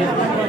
আমার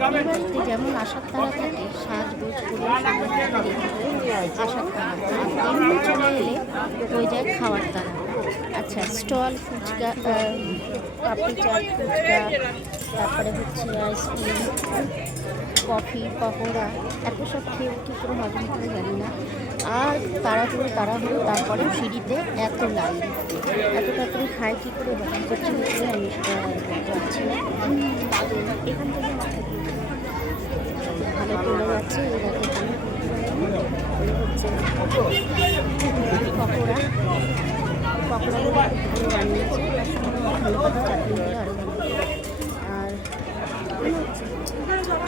ঘরে বাড়িতে যেমন আশার তারা থাকে সাজগোজ করে আশার তারা এমনি চলে এলে হয়ে যায় খাওয়ার তারা। আচ্ছা স্টল, ফুচকা পাপড়ি চাট ফুচকা, তারপরে হচ্ছে আইসক্রিম, কফি পকোড়া এত সব খেয়ে কী করে হজম করে জানি না। আর তাড়াহুড়ো তাড়াহুড়ো, তারপরে সিঁড়িতে এত লাইন। এত তাড়াতাড়ি খায় কী করে হজম করছে বুঝলে আমি যাচ্ছি এখান থেকে ভালো তোলা যাচ্ছে এই হচ্ছে পকোড়া পকোড়াগুলো আর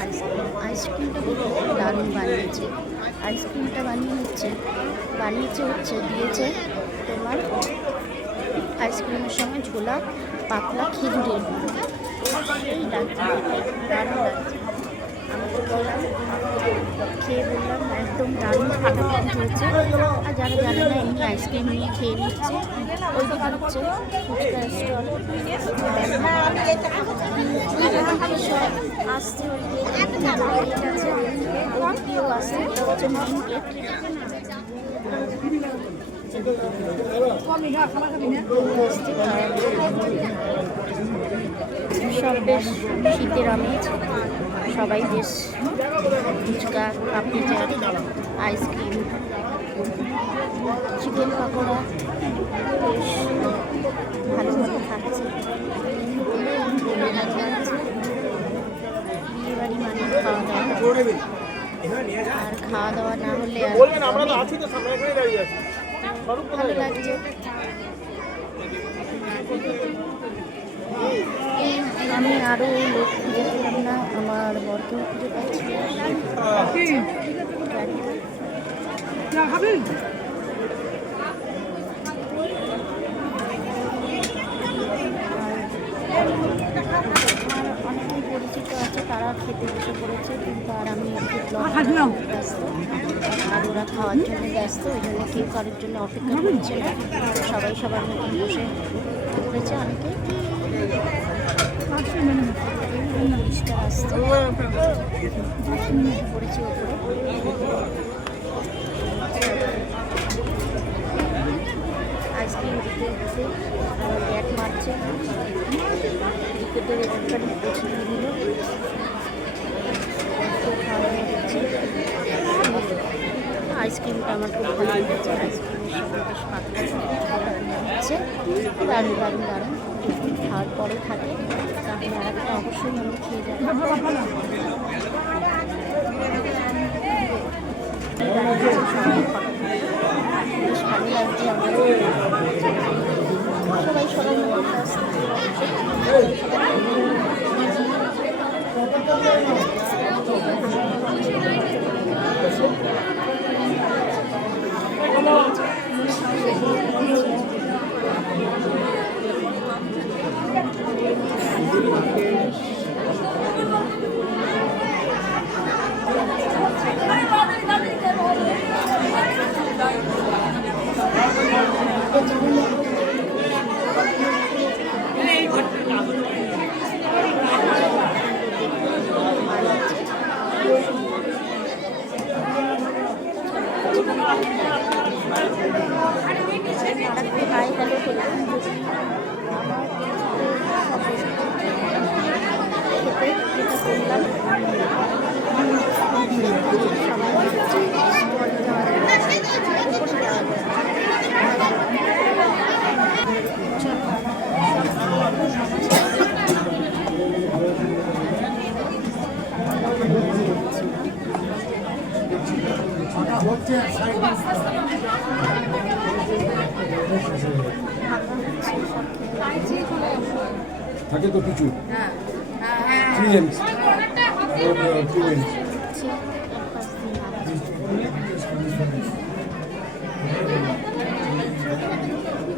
আইসক্রিম আইসক্রিমটা দারুণ বানিয়েছে। আইসক্রিমটা বানিয়ে হচ্ছে বানিয়েছে হচ্ছে দিয়েছে তোমার আইসক্রিমের সঙ্গে ঝোলা পাতলা লাগছে দারুণ লাগছে। খেয়ে বললাম একদম দারুণ ফাটাফাটি হয়েছে আর যারা জানে না এমনি আইসক্রিম নিয়ে খেয়ে নিচ্ছে ওই হচ্ছে আসছে ওই আছে হচ্ছে মেইন গেট সব বেশ শীতের আমেজ সবাই বেশ fuchka কাপড়ি chaat ice cream chicken pakora বেশ ভালো খাচ্ছে। বিয়েবাড়ি মানে খাওয়া দাওয়া। আর খাওয়া দাওয়া না হলে ভালো লাগছে। আমি আরও লোক খুঁজে পেলাম না, আমার বরকেও খুঁজে পাচ্ছি পরিচিত আছে, তারা খেতে বসে কিন্তু আর আমি ব্যস্ত। আর ওরা খাওয়ার জন্য ব্যস্ত কেউ কারোর জন্য অপেক্ষা করছে সবাই সবার মতন বসে পড়েছে অনেকে। আইসক্রিম দিতে মারছে। ক্রিকেটের একটুখানি করছে আইসক্রিমটা আমার খুব ভালো লেগেছে। আইসক্রিমের সঙ্গে বেশ হচ্ছে দারুণ দারুণ দারুণ। খাওয়ার পরে থাকে। সবাই সবাই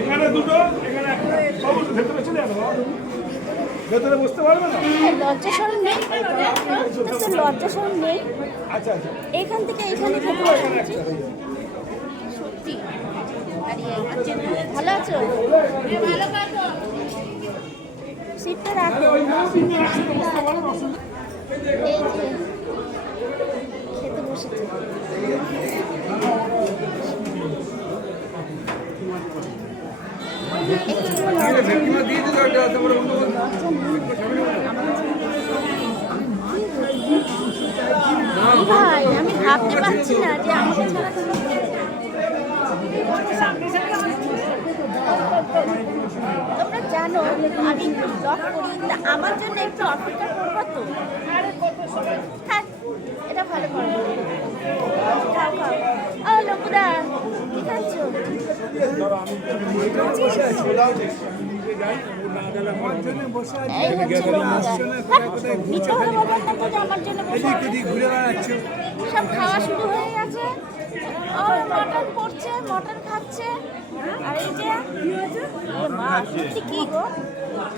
এখানে দুটো এখানে একটা বাবু ভেতরে চলে যাবে বাবা। ভেতরে বসতে পারবে না লজ্জা সরম নেই তো লজ্জা সরম নেই আচ্ছা আচ্ছা এখান থেকে এখানে খেতে পারছি সত্যি। আরে ভালো আছো? সিটটা রাখো। এই যে খেতে বসেছে। ভাই আমি ভাবতে পারছি না যে আমাকে তোমরা জানো, আমি করি আমার জন্য একটু অপেক্ষা করব তো। থাক, এটা ভালো। সব খাওয়া শুরু হয়ে গেছে। ও মটন করছে, মটন খাচ্ছে। আর এই যে মা, সত্যি কি গো?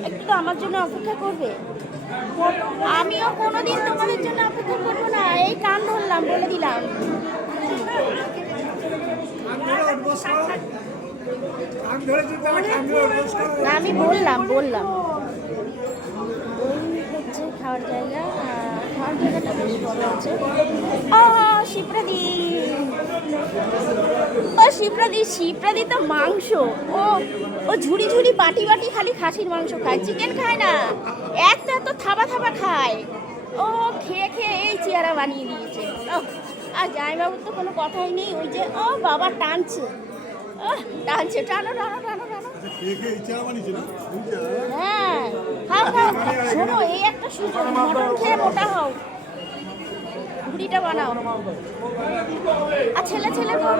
একটু তো আমার জন্য অপেক্ষা করবে। আমিও কোনোদিন তোমাদের জন্য অপেক্ষা করব না। এই কান ধরলাম, বলে দিলাম। আমি বললাম বললাম। খাওয়ার জায়গা। খাওয়ার জায়গাটা বেশ বড় আছে ও শিপ্রাদি ও শিপ্রাদি শিপ্রাদি তো মাংস। ও ও ঝুড়ি ঝুড়ি বাটি বাটি খালি খাসির মাংস খায় চিকেন খায় না? এত এত থাবা থাবা খায়। ও, খেয়ে খেয়ে এই চেয়ারা বানিয়ে দিয়েছে। আর জামাইবাবুর তো কোনো কথাই নেই, ওই যে, ও, বাবা টানছে। ও টানছে, টানো টানো টানো টানো। হ্যাঁ খাও খাও, শোনো, এই একটা সুযোগ, মটন খেয়ে মোটা হও। ঘুড়িটা বানাও। আর ছেলে ছেলে ছেলে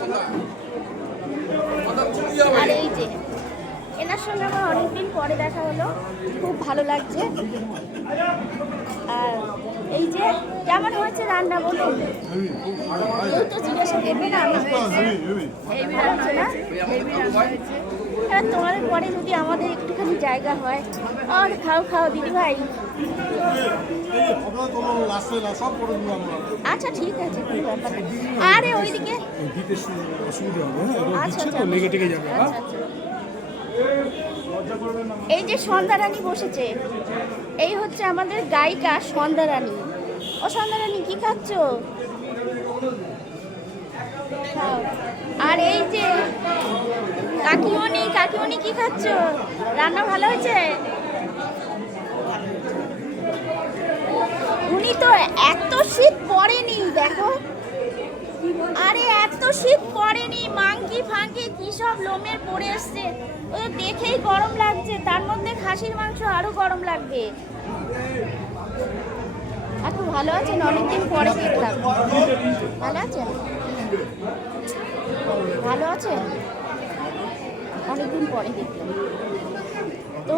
ছেলে আর এই যে, এনার সঙ্গে আমার অনেকদিন পরে দেখা হলো। খুব ভালো লাগছে। আর এই যে, কেমন হয়েছে রান্না বলুন? তো জিজ্ঞাসা করবে না, আমি রান্না হয়েছে। এবার তোমাদের পরে যদি আমাদের একটুখানি জায়গা হয় আর খাও খাও, দিদি ভাই আচ্ছা ঠিক আছে আরে, ওইদিকে আচ্ছা আচ্ছা আচ্ছা। এই যে সন্ধ্যারানী বসেছে, এই হচ্ছে আমাদের গায়িকা সন্ধ্যারানী ও সন্ধ্যারানী, কি খাচ্ছ। আর এই যে, কাকিমণি কাকিমণি কি খাচ্ছ? রান্না ভালো হয়েছে? উনি তো এত শীত পড়েনি, দেখো। আরে, এত শীত পড়েনি মাংকি ফাঙ্কি কি সব লোমের পড়ে এসছে। ও দেখেই গরম লাগছে, তার মধ্যে খাসির মাংস আরও গরম লাগবে। আপনি ভালো আছেন? অনেকদিন পরে দেখলাম। ভালো আছেন? ভালো আছেন অনেকদিন পরে দেখলাম। তো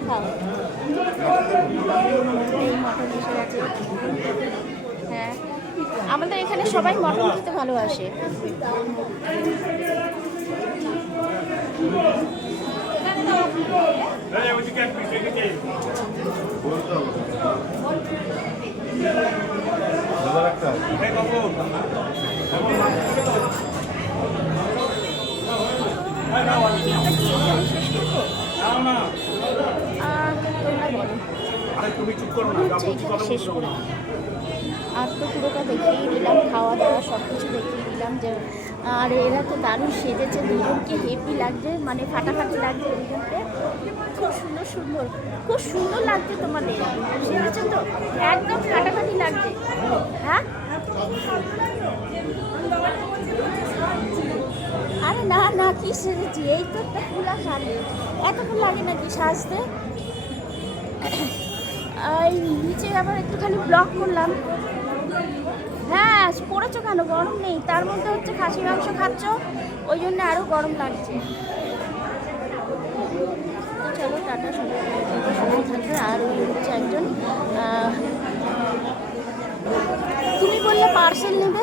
খাও গেছে। হ্যাঁ। আমাদের এখানে সবাই মটন খেতে ভালোবাসে। আর তোমরা বলো হচ্ছে এখানে শেষ আর তো পুরোটা দেখিয়ে দিলাম খাওয়া দাওয়া সব কিছু দেখিয়ে দিলাম যে আর এরা তো দারুণ সেজেছে দুজনকে হেপি লাগছে মানে ফাটাফাটি লাগছে দুজনকে খুব সুন্দর সুন্দর। খুব সুন্দর লাগছে তোমাদের সেজেছে তো একদম ফাটাফাটি লাগছে। হ্যাঁ? আরে না না কি সেজেছি এই তো একটা ফুলা শাড়ি এতক্ষণ লাগে নাকি সাজতে? এই নিচে আবার একটুখানি ব্লক করলাম। হ্যাঁ পড়েছো কেন? গরম নেই। তার মধ্যে হচ্ছে খাসি মাংস খাচ্ছ ওই জন্য আরও গরম লাগছে। চলো টাটা সবাই। থাকবে। আর ওই হচ্ছে একজন তুমি বললে পার্সেল নেবে?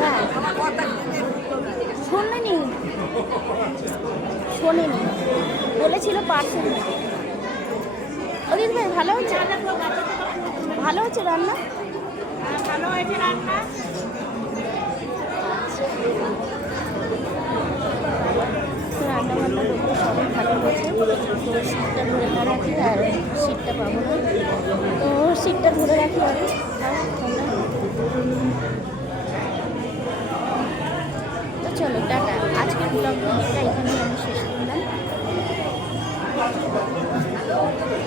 হ্যাঁ। শোনেনি। শোনেনি। বলেছিল পার্সেল নেবে অদিত ভাই ভালো হচ্ছে? ভালো হচ্ছে রান্না? ভালো হয়েছে রান্না। রান্না বান্না করতে সবাই ভালো হয়েছে। তো সিটটা ধরে না রাখি আর সিটটা পাবো না। তো সিটটা ধরে রাখি আর তো চলো টাটা আজকের ব্লগ ভিডিওটা এখানে আমি শেষ করলাম।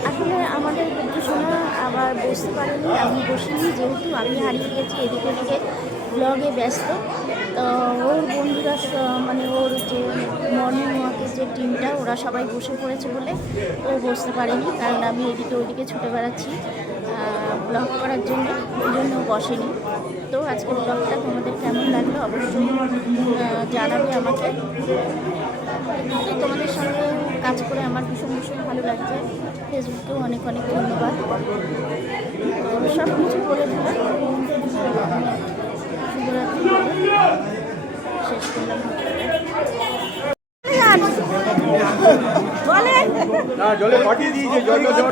আসলে আমাদের বুদ্ধুসোনা আবার বসতে পারেনি, আমি বসিনি, যেহেতু আমি হারিয়ে গেছি এদিকে ওদিকে ব্লগে ব্যস্ত। তো ওর বন্ধুরা মানে ওর যে মর্নিং ওয়াকের যে টিমটা ওরা সবাই বসে পড়েছে বলে ও বসতে পারেনি, কারণ আমি এদিকে ওদিকে ছুটে বেড়াচ্ছি ব্লগ করার জন্য, ওই জন্য বসেনি। তো আজকের ব্লগটা তোমাদের কেমন লাগল অবশ্যই জানাবে আমাকে তো তোমাদের সঙ্গে কাজ করে আমার ভীষণ ভীষণ ভালো লাগছে ফেসবুকেও অনেক অনেক ধন্যবাদ সব কিছু বলে দিলাম বলে শেষ করলাম জলে পাঠিয়ে দিয়েছে জল জল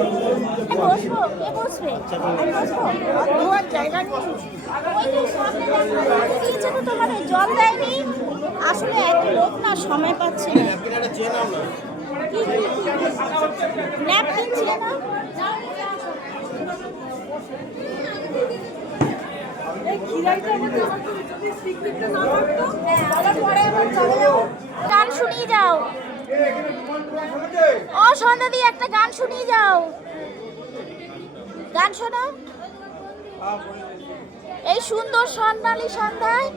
বসবো কে বসবে? আমি জায়গা নেই? ওই যে সামনে দেখো, বাটি দিয়েছে তো তোমাদের জল দেয়নি। আসলে এত লোক না সময় পাচ্ছে না। কি কি কি ন্যাপকিন ছিল না গান শুনিয়ে যাও। ও সন্ধ্যা দিয়ে একটা গান শুনিয়ে যাও। গান শোনো এই সুন্দর স্বর্ণালী সন্ধ্যায়।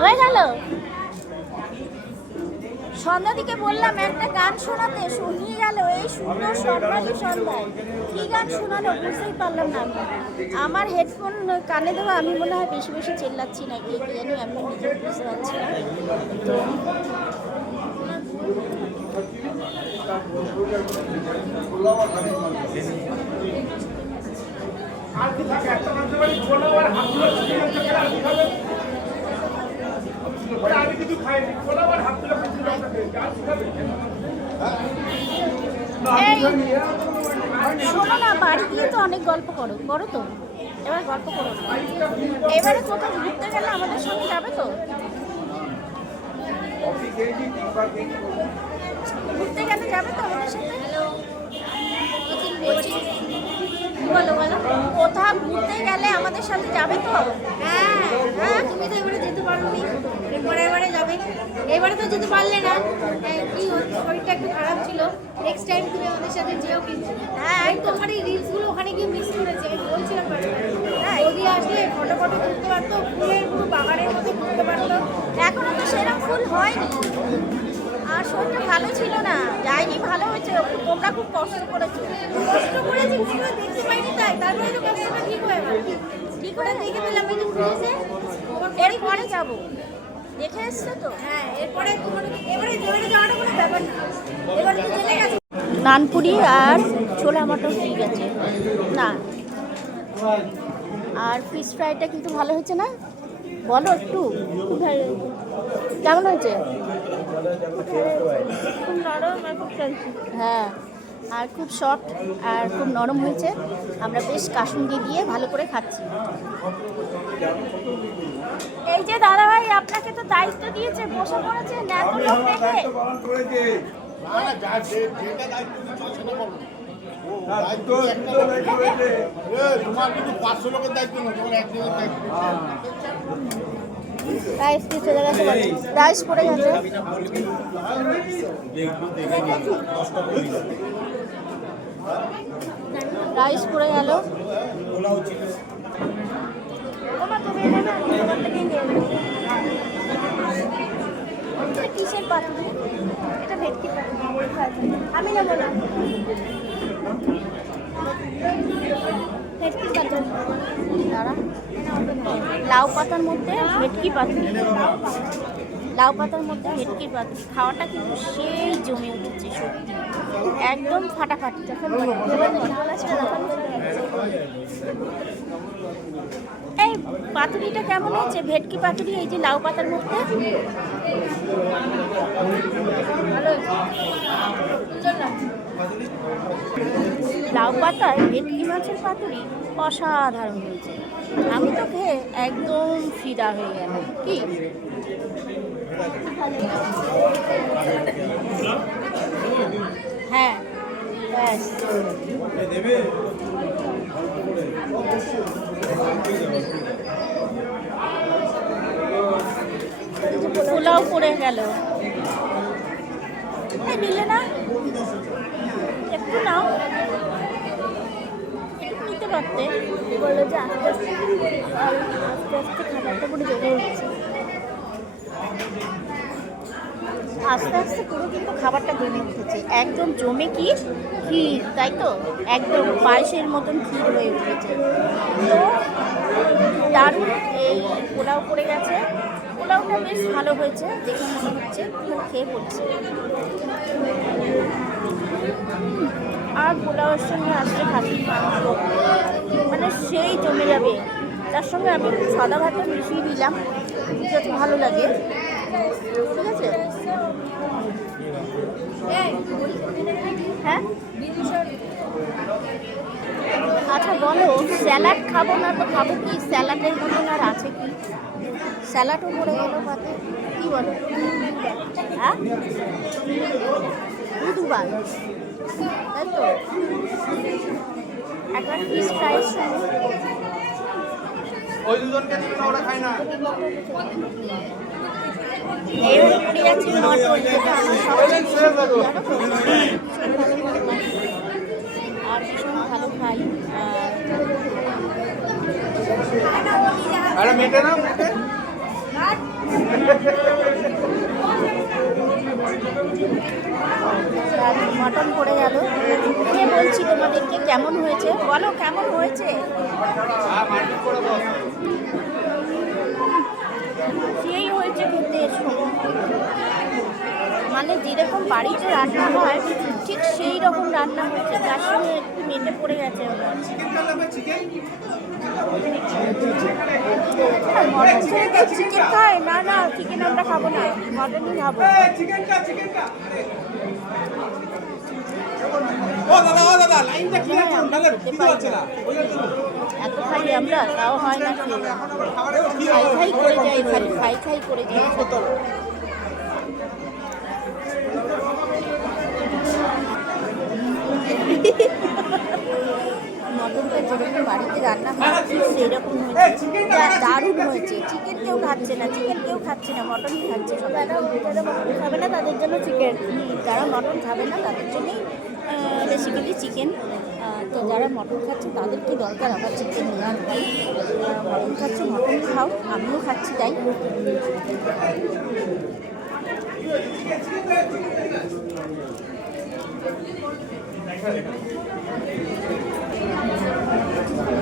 হয়ে গেল? সন্ধ্যাদিকে বললাম একটা গান শোনাতে শুনিয়ে গেল এই সুন্দর স্বর্ণালী সন্ধ্যায়। কি গান শোনালো বুঝতেই পারলাম না আমার হেডফোন কানে দেওয়া আমি মনে হয় বেশি বেশি চেল্লাচ্ছি নাকি কি জানি আমি নিজে বুঝতে পারছি না। তো বাড়ি? শোনো না, বাড়ি গিয়ে তো অনেক গল্প করো করো তো এবার গল্প করো এবারে কোথাও ঘুরতে গেলে আমাদের সঙ্গে যাবে তো ঘুরতে গেলে যাবে তো আমাদের সাথে? বলো বলো। কোথাও ঘুরতে গেলে আমাদের সাথে যাবে তো? হ্যাঁ হ্যাঁ তুমি তো এবারে যেতে পারোনি। এরপরে এবারে যাবে। এবারে তো যেতে পারলে না। এই, কি শরীরটা একটু খারাপ ছিল। নেক্সট টাইম তুমি আমাদের সাথে যেও কিন্তু। হ্যাঁ আমি তোমার এই রিলসগুলো ওখানে গিয়ে মিস করেছি আমি বলছিলাম হ্যাঁ যদি আসলে ফটো ফটো তুলতে পারতো ফুলের পুরো বাগানের মতো তুলতে পারতো। এখনও তো সেরকম ফুল হয়নি। আর শরীরটা ভালো ছিল না যায়নি ভালো হয়েছে তোমরা খুব কষ্ট করেছ। কষ্ট করেছি পুরো দেখতে পাইনি তাই তারপরে তো কষ্টটা ঠিক হয়ে গেল। ঠিক করে দেখে পেলাম এই যে ফুলেছে এরপরে যাব। দেখে এসছো তো? হ্যাঁ এরপরে তোমার এবারে যাওয়াটা কোনো ব্যাপার না। এবারে তো জেলে গেছে। নানপুরি আর ছোলা মটর ঠিক আছে। না। আর ফিশ ফ্রাইটা কিন্তু ভালো হয়েছে না? বলো একটু। খুব ভালো কেমন হয়েছে? খুব নরম আর খুব crunchy। হ্যাঁ আর খুব সফট আর খুব নরম হয়েছে। আমরা বেশ কাসুন্দি দিয়ে ভালো করে খাচ্ছি। এই যে দাদাভাই আপনাকে তো দায়িত্ব দিয়েছে বসে পড়েছে এত লোক দেখে। তোমার কিন্তু পাঁচশো লোকের দায়িত্ব না তোমার একজনের দায়িত্ব রাইস কি চলে গেছে রাইস পড়ে গেছে। রাইস পড়ে গেল। কিসের পাতুরি এটা আমি নেব না। ভেটকি দাঁড়া। লাউ পাতার মধ্যে ভেটকি পাতুরি। লাউ পাতার মধ্যে ভেটকির পাতুরি। খাওয়াটা কিন্তু সেই জমে উঠেছে সত্যি। একদম ফাটাফাটি। এই পাতুরিটা কেমন হচ্ছে ভেটকি পাতুরি, এই যে লাউ পাতার মধ্যে? ভালো হয়েছে। লাউ পাতায় ভেটকি মাছের পাতুরি অসাধারণ হয়েছে। আমি তো খেয়ে একদম ফিদা হয়ে গেলাম। কি? হ্যাঁ। ব্যাস। পোলাও পড়ে গেল। নিলে না? নাও। নিতে পারতে। বলল যে আস্তে আস্তে আস্তে আস্তে খাবারটা পুরো জমে উঠছে। আস্তে আস্তে পুরো কিন্তু খাবারটা জমে উঠেছে। একদম জমে কি ক্ষীর, তাই তো? একদম পায়েসের মতন ক্ষীর হয়ে উঠেছে। তো দারুণ এই পোলাও পড়ে গেছে। পোলাওটা বেশ ভালো হয়েছে, দেখে মনে হচ্ছে খেয়ে পড়ছে। আর পোলাওয়ের সঙ্গে আসলে খাসির মাংস। মানে সেই জমে যাবে। তার সঙ্গে আমি একটু সাদা ভাতটা মিশিয়ে দিলাম যাতে ভালো লাগে। ঠিক আছে? হ্যাঁ? আচ্ছা বলো স্যালাড খাব না তো খাব কি? স্যালাডের মতন আর আছে কি? স্যালাডও পড়ে গেল পাতে কি বলো? হ্যাঁ? দুবার তাই তো একবার ফিশ সঙ্গে। ওই দুজনকে দিবি না ওরা খায় না? আর ভীষণ ভালো খাই। আর মেটে না মেটে। মটন পড়ে গেল। কে বলছি তোমাদেরকে কেমন হয়েছে? বলো কেমন হয়েছে? সেই হয়েছে খেতে মানে যেরকম বাড়িতে রান্না হয় ঠিক সেই রকম রান্না হচ্ছে। তার সঙ্গে একটু মেটে পড়ে গেছে চিকেন খায়? না না চিকেন আমরা খাব না। মটনই খাব। হয়। এত খাই আমরা তাও হয় না খাই খাই করে যাই খাই খাই করে যাই। মটনটা যেরকম বাড়িতে রান্না হয় ঠিক হয়েছে। দারুণ হয়েছে। চিকেন কেউ খাচ্ছে না চিকেন কেউ খাচ্ছে না মটন খাচ্ছে সবাই। যারা মটন খাবে না তাদের জন্য চিকেন যারা মটন খাবে না তাদের জন্যই বেসিক্যালি চিকেন তো যারা মটন খাচ্ছে তাদের কি দরকার আবার চিকেন নেওয়ার ভাই। মটন খাচ্ছে মটন খাও আমিও খাচ্ছি তাই।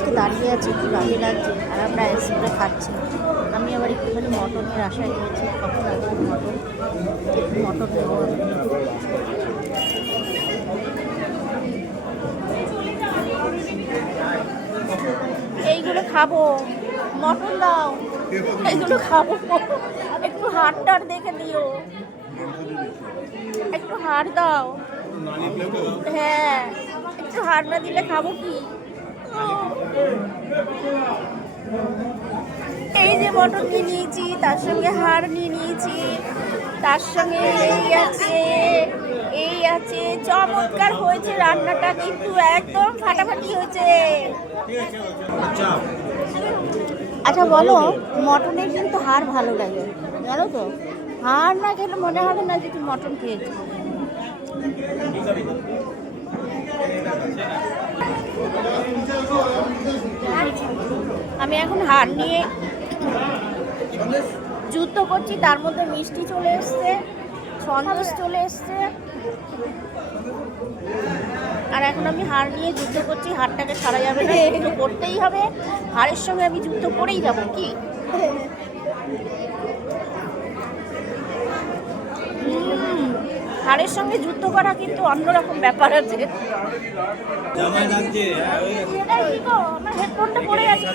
তো দাঁড়িয়ে আছে একটু ভালো লাগছে, আর আমরা আইসক্রিমটা খাচ্ছি। আমি আবার একটুখানি মটনের আশায় রয়েছি, কখন আসবে মটন? একটু মটন নেব এইগুলো খাব, মটন দাও, এইগুলো খাব। একটু হাড় টাড় দেখে দিও একটু হাড় দাও। হ্যাঁ একটু হাড় না দিলে খাব কি? এই যে মটন নিয়ে নিয়েছি, তার সঙ্গে হাড় নিয়ে নিয়েছি, তার সঙ্গে এই আছে এই আছে, চমৎকার হয়েছে রান্নাটা, কিন্তু একদম ফাটাফাটি হয়েছে। আচ্ছা বলো, মটনের কিন্তু হাড় ভালো লাগে, জানো তো? হাড় না খেলে মনে হবে না যে তুমি মটন খেয়েছো আমি এখন হার নিয়ে যুদ্ধ করছি, তার মধ্যে মিষ্টি চলে এসছে, সন্দেশ চলে এসছে। আর এখন আমি হার নিয়ে যুদ্ধ করছি, হারটাকে ছাড়া যাবে না, যুদ্ধ করতেই হবে। হারের সঙ্গে আমি যুদ্ধ করেই যাব, কি? হাড়ের সঙ্গে যুদ্ধ করা কিন্তু অন্যরকম ব্যাপার আছে। হেডফোনটা পড়ে গেছে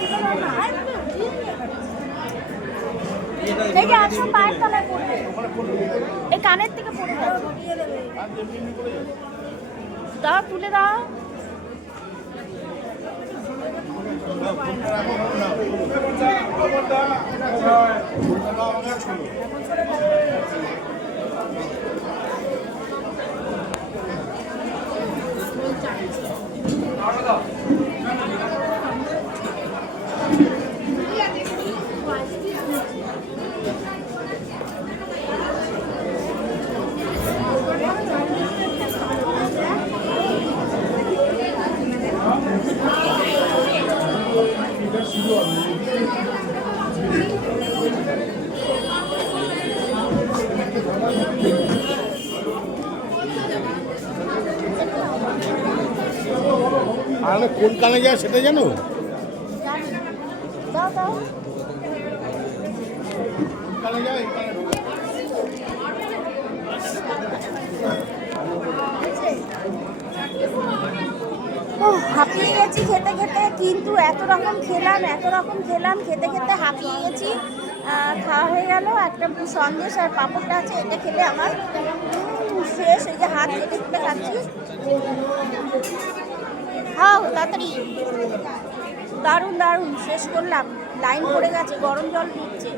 যে আসো এই কানের থেকে পড়ে দাও, তুলে দাও। জানিয়েছে আর কোন কানে যায় সেটা জানো? হাঁপিয়ে গেছি খেতে খেতে, কিন্তু এত রকম খেলাম, এত রকম খেলাম, খেতে খেতে হাঁপিয়ে গেছি। খাওয়া হয়ে গেল, একটা সন্দেশ আর পাঁপড়টা আছে, এটা খেলে আমার। শেষ, এই যে হাত কেটে কেটে খাচ্ছি। খাও তাড়াতাড়ি। দারুণ দারুণ শেষ করলাম। লাইন পড়ে গেছে গরম জল দিচ্ছে